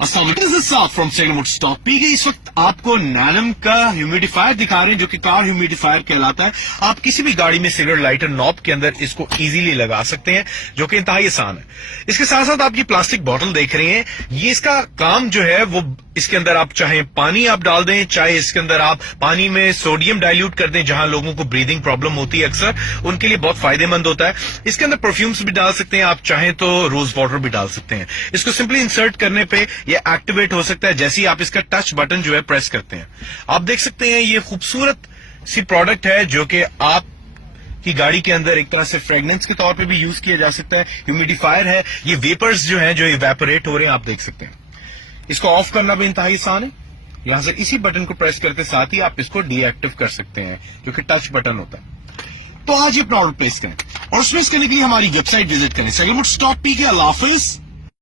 From सेगलमुड stock P गई। इस वक्त आपको नैनम का ह्यूमिडिफायर दिखा रहे हैं जो कि कार ह्यूमिडिफायर कहलाता है। आप किसी भी गाड़ी में सिगरेट लाइटर नॉब के अंदर इसको इजीली लगा सकते हैं, जो कि इंतहाई आसान है। इसके साथ साथ आप ये प्लास्टिक बॉटल देख रहे हैं, ये इसका काम जो है वो इसके अंदर आप चाहे पानी आप डाल दें, चाहे इसके अंदर आप पानी में सोडियम डाइल्यूट कर दें, जहां लोगों को ब्रीदिंग प्रॉब्लम होती है अक्सर, उनके लिए बहुत फायदेमंद होता है। इसके अंदर परफ्यूम्स भी डाल सकते हैं, आप चाहें तो रोज वाटर भी डाल सकते हैं। इसको सिंपली इंसर्ट करने पे ये एक्टिवेट हो सकता है जैसे ही आप इसका टच बटन जो है प्रेस करते हैं। आप देख सकते हैं ये खूबसूरत सी प्रोडक्ट है जो कि आप की गाड़ी के अंदर एक तरह से फ्रेगनेंस के तौर पे भी यूज किया जा सकता है। ह्यूमिडिफायर है, ये वेपर्स जो हैं जो इवेपोरेट हो रहे हैं आप देख सकते हैं। इसको ऑफ करना भी इंतहाई आसान है, यहां से इसी बटन को प्रेस करके साथ ही आप इसको डीएक्टिव कर सकते हैं, जो कि टच बटन होता है। तो आज ये प्रोडक्ट प्लेस करें और प्लेस करने के लिए हमारी वेबसाइट विजिट करें सेगलमुड स्टॉक पी के। अल्लाह हाफिज।